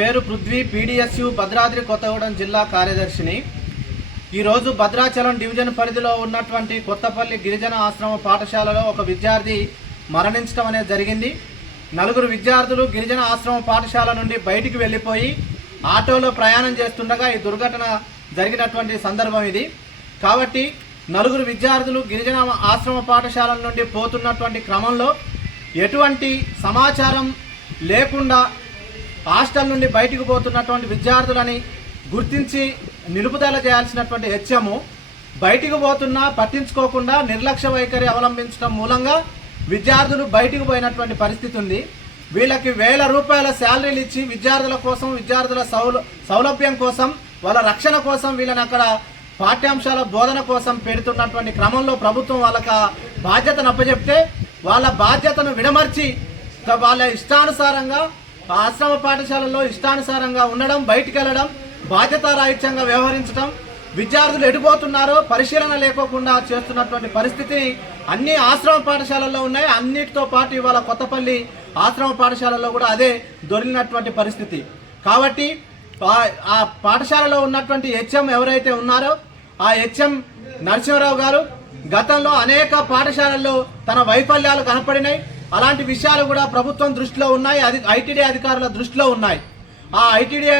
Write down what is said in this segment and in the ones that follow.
పేరు పృథ్వీ, పీడిఎస్యు భద్రాద్రి కొత్తగూడెం జిల్లా కార్యదర్శిని. ఈరోజు భద్రాచలం డివిజన్ పరిధిలో ఉన్నటువంటి కొత్తపల్లి గిరిజన ఆశ్రమ పాఠశాలలో ఒక విద్యార్థి మరణించడం అనేది జరిగింది. 4 విద్యార్థులు గిరిజన ఆశ్రమ పాఠశాల నుండి బయటికి వెళ్ళిపోయి ఆటోలో ప్రయాణం చేస్తుండగా ఈ దుర్ఘటన జరిగినటువంటి సందర్భం ఇది. కాబట్టి 4 విద్యార్థులు గిరిజన ఆశ్రమ పాఠశాల నుండి పోతున్నటువంటి క్రమంలో ఎటువంటి సమాచారం లేకుండా హాస్టల్ నుండి బయటకు పోతున్నటువంటి విద్యార్థులని గుర్తించి నిలుపుదల చేయాల్సినటువంటి హెచ్ఎం బయటకు పోతున్నా పట్టించుకోకుండా నిర్లక్ష్య వైఖరి అవలంబించడం మూలంగా విద్యార్థులు బయటకు పోయినటువంటి పరిస్థితి ఉంది. వీళ్ళకి ₹1000 శాలరీలు ఇచ్చి విద్యార్థుల కోసం, విద్యార్థుల సౌలభ్యం కోసం, వాళ్ళ రక్షణ కోసం వీళ్ళని అక్కడ పాఠ్యాంశాల బోధన కోసం పెడుతున్నటువంటి క్రమంలో ప్రభుత్వం వాళ్ళకి బాధ్యతను అప్పచెప్తే వాళ్ళ బాధ్యతను విడమర్చి వాళ్ళ ఇష్టానుసారంగా ఆశ్రమ పాఠశాలలో ఇష్టానుసారంగా ఉండడం, బయటికి వెళ్ళడం, బాధ్యతారాహిత్యంగా వ్యవహరించడం, విద్యార్థులు ఎడిపోతున్నారో పరిశీలన లేకోకుండా చేస్తున్నటువంటి పరిస్థితి అన్ని ఆశ్రమ పాఠశాలల్లో ఉన్నాయి. అన్నిటితో పాటు ఇవాళ కొత్తపల్లి ఆశ్రమ పాఠశాలలో కూడా అదే దొరికినటువంటి పరిస్థితి. కాబట్టి ఆ పాఠశాలలో ఉన్నటువంటి హెచ్ఎం ఎవరైతే ఉన్నారో ఆ హెచ్ఎం నరసింహరావు గారు గతంలో అనేక పాఠశాలల్లో తన వైఫల్యాలు కనపడినాయి. అలాంటి విషయాలు కూడా ప్రభుత్వం దృష్టిలో ఉన్నాయి, ఐటీడీ అధికారుల దృష్టిలో ఉన్నాయి. ఆ ఐటీడీ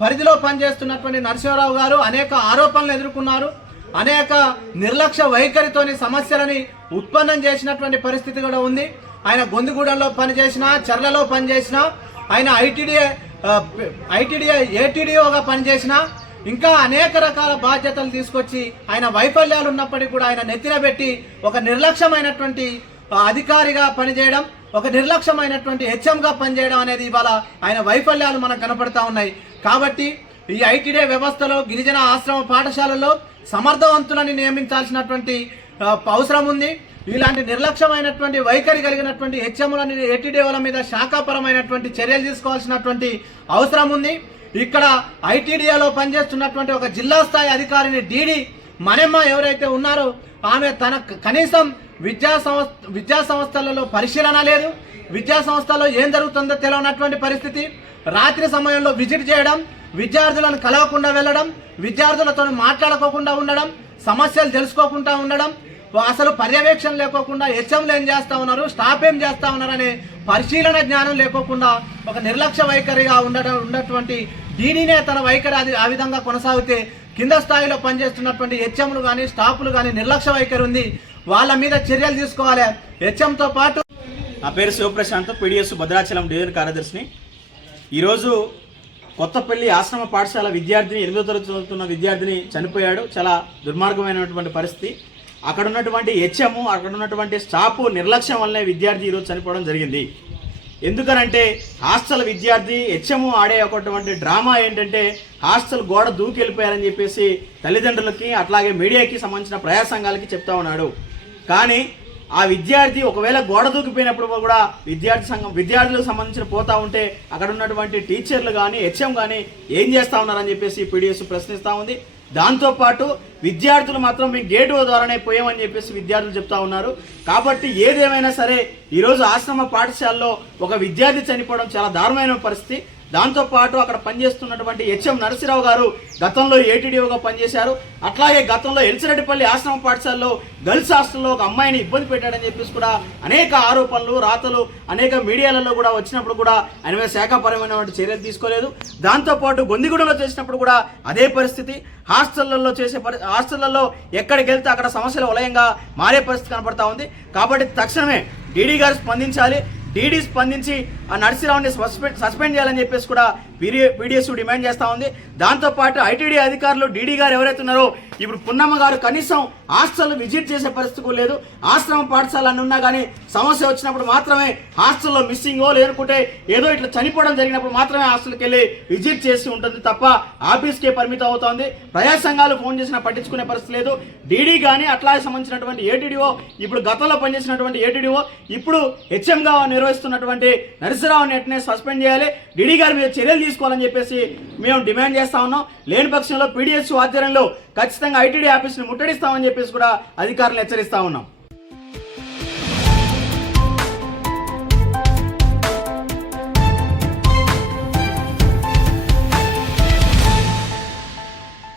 పరిధిలో పనిచేస్తున్నటువంటి నరసింహరావు గారు అనేక ఆరోపణలు ఎదుర్కొన్నారు. అనేక నిర్లక్ష్య వైఖరితోని సమస్యలని ఉత్పన్నం చేసినటువంటి పరిస్థితి కూడా ఉంది. ఆయన గొందిగూడెంలో పనిచేసినా, చర్లలో పనిచేసినా, ఆయన ఏటీడీఓగా పనిచేసినా, ఇంకా అనేక రకాల బాధ్యతలు తీసుకొచ్చి ఆయన వైఫల్యాలు ఉన్నప్పటికీ కూడా ఆయన నెత్తిన పెట్టి ఒక నిర్లక్ష్యమైనటువంటి అధికారిగా పనిచేయడం, ఒక నిర్లక్ష్యమైనటువంటి హెచ్ఎంగా పనిచేయడం అనేది ఇవాళ ఆయన వైఫల్యాలు మనకు కనపడతా ఉన్నాయి. కాబట్టి ఈ ఐటీడీ వ్యవస్థలో గిరిజన ఆశ్రమ పాఠశాలలో సమర్థవంతులని నియమించాల్సినటువంటి అవసరం ఉంది. ఇలాంటి నిర్లక్ష్యమైనటువంటి వైఖరి కలిగినటువంటి హెచ్ఎంలని ఏటీడీల మీద శాఖాపరమైనటువంటి చర్యలు తీసుకోవాల్సినటువంటి అవసరం ఉంది. ఇక్కడ ఐటీడీలో పనిచేస్తున్నటువంటి ఒక జిల్లా స్థాయి అధికారిని డీడీ మనమ్మ ఎవరైతే ఉన్నారో ఆమె తన కనీసం విద్యా సంస్థలలో పరిశీలన లేదు, విద్యా సంస్థల్లో ఏం జరుగుతుందో తెలియనటువంటి పరిస్థితి. రాత్రి సమయంలో విజిట్ చేయడం, విద్యార్థులను కలవకుండా వెళ్ళడం, విద్యార్థులతో మాట్లాడుకోకుండా ఉండడం, సమస్యలు తెలుసుకోకుండా ఉండడం, అసలు పర్యవేక్షణ లేకోకుండా హెచ్ఎంలు ఏం చేస్తా ఉన్నారు, స్టాఫ్ ఏం చేస్తా ఉన్నారు అనే పరిశీలన జ్ఞానం లేకోకుండా ఒక నిర్లక్ష్య వైఖరిగా ఉన్నటువంటి డీడీనే తన వైఖరి ఆ విధంగా కొనసాగితే కింద స్థాయిలో పనిచేస్తున్నటువంటి హెచ్ఎంలు కానీ స్టాఫ్లు కానీ నిర్లక్ష్య వైఖరి ఉంది, వాళ్ళ మీద చర్యలు తీసుకోవాలి. హెచ్ఎంతో పాటు నా పేరు శివప్రశాంత్, పీడిఎస్ భద్రాచలం డివిజన్ కార్యదర్శిని. ఈరోజు కొత్తపల్లి ఆశ్రమ పాఠశాల విద్యార్థిని 8వ తరగతి చదువుతున్న విద్యార్థిని చనిపోయాడు. చాలా దుర్మార్గమైనటువంటి పరిస్థితి. అక్కడ ఉన్నటువంటి హెచ్ఎం, అక్కడ ఉన్నటువంటి స్టాఫ్ నిర్లక్ష్యం వల్లనే విద్యార్థి ఈరోజు చనిపోవడం జరిగింది. ఎందుకనంటే హాస్టల్ విద్యార్థి హెచ్ఎం ఆడే ఒకటువంటి డ్రామా ఏంటంటే హాస్టల్ గోడ దూకి వెళ్ళిపోయారని చెప్పేసి తల్లిదండ్రులకి అట్లాగే మీడియాకి సంబంధించిన ప్రజా సంఘాలకి చెప్తా ఉన్నాడు. కానీ ఆ విద్యార్థి ఒకవేళ గోడ దూకిపోయినప్పుడు కూడా విద్యార్థులకు సంబంధించిన పోతా ఉంటే అక్కడ ఉన్నటువంటి టీచర్లు కానీ హెచ్ఎం కానీ ఏం చేస్తా ఉన్నారని చెప్పేసి పీడిఎస్ ప్రశ్నిస్తూ ఉంది. దాంతోపాటు విద్యార్థులు మాత్రం మేము గేటు ద్వారానే పోయామని చెప్పేసి విద్యార్థులు చెప్తా ఉన్నారు. కాబట్టి ఏదేమైనా సరే ఈరోజు ఆశ్రమ పాఠశాలలో ఒక విద్యార్థి చనిపోవడం చాలా దారుణమైన పరిస్థితి. దాంతోపాటు అక్కడ పనిచేస్తున్నటువంటి హెచ్ఎం నరసింహరావు గారు గతంలో ఏటీడీఓగా పనిచేశారు. అట్లాగే గతంలో ఎలిసిరెడ్డిపల్లి ఆశ్రమ పాఠశాలలో గర్ల్స్ హాస్టల్లో ఒక అమ్మాయిని ఇబ్బంది పెట్టాడని చెప్పేసి కూడా అనేక ఆరోపణలు, రాతలు అనేక మీడియాలలో కూడా వచ్చినప్పుడు కూడా ఆయన మీద శాఖాపరమైన చర్యలు తీసుకోలేదు. దాంతోపాటు గొందిగూడెంలో చేసినప్పుడు కూడా అదే పరిస్థితి. హాస్టళ్లలో ఎక్కడికి వెళ్తే అక్కడ సమస్యలు వలయంగా మారే పరిస్థితి కనపడతా ఉంది. కాబట్టి తక్షణమే డీడీ గారు స్పందించాలి. డీడీ స్పందించి ఆ నరసింహరావుని సస్పెండ్ చేయాలని చెప్పేసి కూడా పీడిఎస్ డిమాండ్ చేస్తూ ఉంది. దాంతోపాటు ఐటీడీ అధికారులు డీడీ గారు ఎవరైతే ఉన్నారో ఇప్పుడు పున్నమ్మ గారు కనీసం హాస్టల్ విజిట్ చేసే పరిస్థితి లేదు. ఆశ్రమ పాఠశాల అని ఉన్నా కానీ సమస్య వచ్చినప్పుడు మాత్రమే హాస్టల్లో మిస్సింగో లేనుకుంటే ఏదో ఇట్లా చనిపోవడం జరిగినప్పుడు మాత్రమే హాస్టల్కి వెళ్ళి విజిట్ చేసి ఉంటుంది తప్ప ఆఫీస్కే పరిమితం అవుతోంది. ప్రజా సంఘాలు ఫోన్ చేసినా పట్టించుకునే పరిస్థితి లేదు. డీడీ కానీ అట్లాగే సంబంధించినటువంటి ఏటీడీఓ, ఇప్పుడు గతంలో పనిచేసినటువంటి ఏటీడీఓ, ఇప్పుడు హెచ్ఎంగా నిర్వహిస్తున్నటువంటి నరసింహరావుని వెంటనే సస్పెండ్ చేయాలి, డీడీ గారి మీద చర్యలు తీసుకోవాలని చెప్పేసి మేము డిమాండ్ చేస్తా ఉన్నాం. లేని పక్షంలో పీడిఎస్ ఆధ్వర్యంలో ఖచ్చితంగా ఐటీడీ ఆఫీస్ని ముట్టడిస్తామని చెప్పేసి కూడా అధికారులు హెచ్చరిస్తా ఉన్నాం.